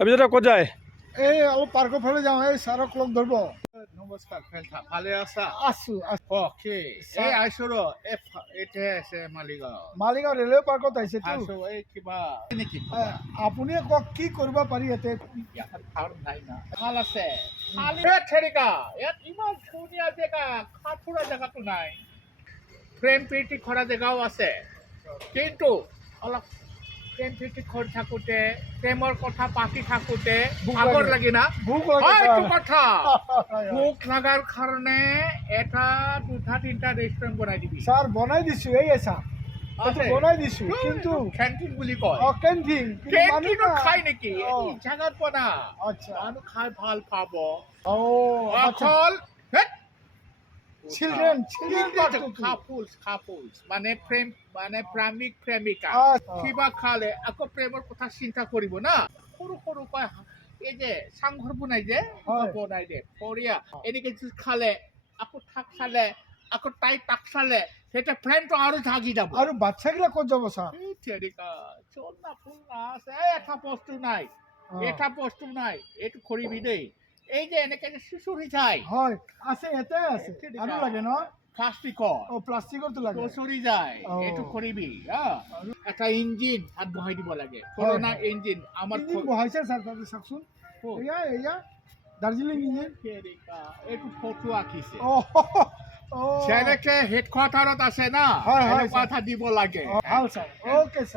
অভিজিৎ ক'ত যায়? এই অলপ পাৰ্কৰ ফালে যাওঁ, এই ছাৰক লগ ধৰিব। নমস্কাৰ ফেলথা ভালে আছা? আছো অকে এই আইছো ৰ এতিয়া আছে মালিগাঁও মালিগাঁও ৰেলৱে পাৰ্কত আহিছে আছো এই কিবা নেকি আপুনি কওক কি কৰিব পাৰি ইয়াতে? ইয়াত ভাল নাই না ভাল আছে খালি থেৰিকা ইয়াত ইমান ধুনীয়া জেগা খাথুৰা জেগাটো নাই ফ্ৰেম প্ৰীতি কৰা জেগাও আছে কিন্তু অলপ প্ৰেম প্ৰীতি কৰি থাকোঁতে প্ৰেমৰ কথা পাতি থাকোঁতে ভাগৰ লাগি না ভোক এইটো লাগে কথা ভোক লাগাৰ কাৰণে এটা দুটা তিনিটা ৰেষ্টুৰেণ্ট বনাই দিবি ছাৰ বনাই দিছো, এই ছাৰ আছে বনাই দিছো, কিন্তু কেণ্টিন বুলি কয় কেণ্টিন কেণ্টিনত খাই নেকি অ। এই জাগাত বনা আচ্ছা মানুহ খাই ভাল পাব আচ্ছা অকল চিলড্ৰেন কাপুলছ মানে প্ৰেম মানে প্ৰেমিক প্ৰেমিকা আচ্ছা। কিবা খালে আকৌ প্ৰেমৰ কথা চিন্তা কৰিব না সৰু সৰু কয় এই যে চাংঘৰ বনাই যে হয়। বনাই দে বঢ়িয়া এনেকে খালে আকৌ থাক চালে আকৌ তাই তাক চালে সেটা প্ৰেমটো আৰু জাগি যাব আৰু বাচ্চাগিলা ক'ত যাব ছাৰ? এই তেৰিকা চল না ফুল না আছে এটা বস্তু নাই এইটো কৰিবি দেই এই যে এনেকে যে চুচুৰি যায় হয় আছে, ইয়াতে আছে আৰু লাগে ন? প্লাষ্টিকৰ প্লাষ্টিকৰটো লাগে। চুচুৰি যায় অ। এইটো কৰিবি এটা ইঞ্জিন তাত বহাই দিব লাগে হয়, পুৰণা হয়। ইঞ্জিন আমাৰ ইঞ্জিন বহাইছে ছাৰ, তাতে চাওকচোন। ক'ত? এয়া দাৰ্জিলিং ইঞ্জিন। তেৰিকা এইটো ফটো আঁকিছে অ যেনেকে হেড কোৱাৰ্টাৰত আছে না হয়, হয়, এনেকুৱা এটা দিব লাগে ভাল ছাৰ, অ'কে ছাৰ।